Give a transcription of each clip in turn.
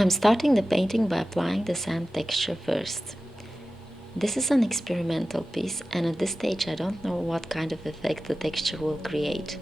I'm starting the painting by applying the sand texture first. This is an experimental piece, and at this stage I don't know what kind of effect the texture will create.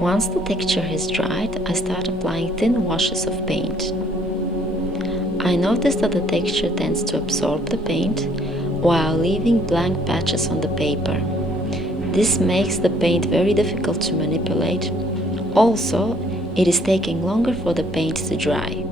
Once the texture has dried, I start applying thin washes of paint. I notice that the texture tends to absorb the paint while leaving blank patches on the paper. This makes the paint very difficult to manipulate. Also, it is taking longer for the paint to dry.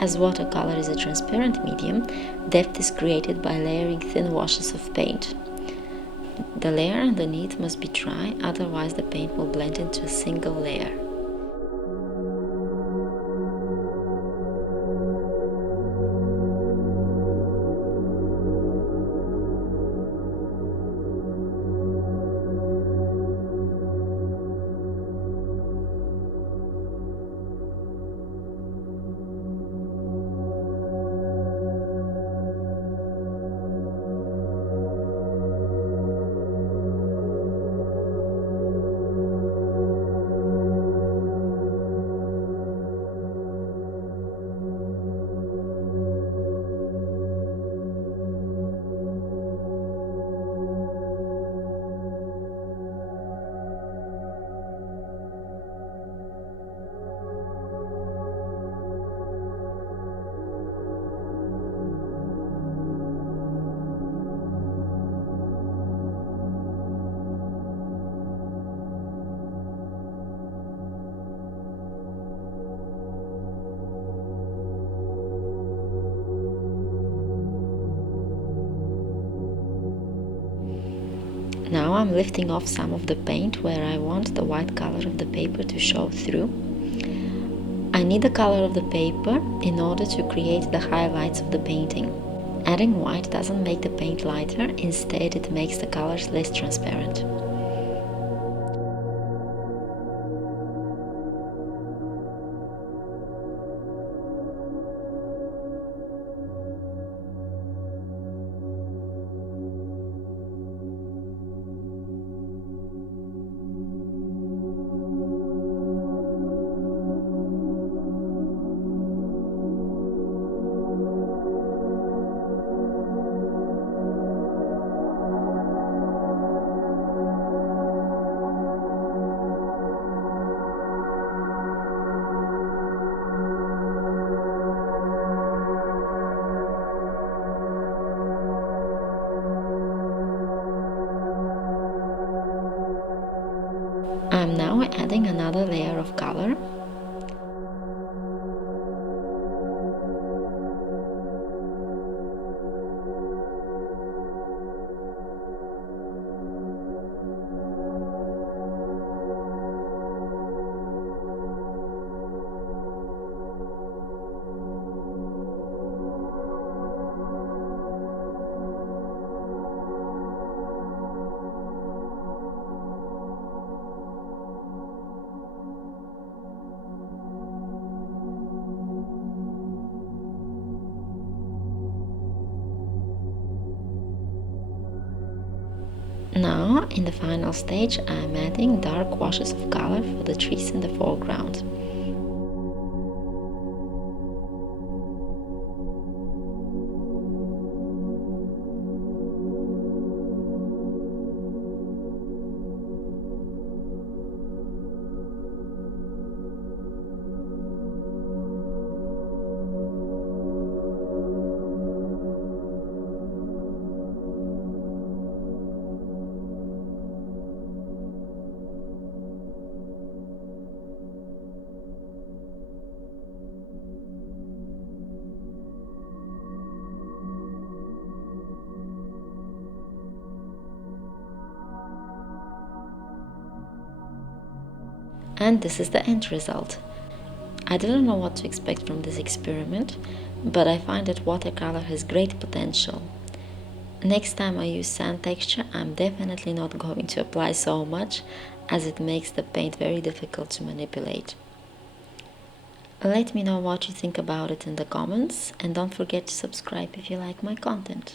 As watercolor is a transparent medium, depth is created by layering thin washes of paint. The layer underneath must be dry, otherwise the paint will blend into a single layer. Now I'm lifting off some of the paint where I want the white color of the paper to show through. I need the color of the paper in order to create the highlights of the painting. Adding white doesn't make the paint lighter, instead it makes the colors less transparent. I'm now adding another layer of color. Now, in the final stage, I'm adding dark washes of color for the trees in the foreground. And this is the end result. I didn't know what to expect from this experiment, but I find that watercolor has great potential. Next time I use sand texture, I'm definitely not going to apply so much, as it makes the paint very difficult to manipulate. Let me know what you think about it in the comments, and don't forget to subscribe if you like my content.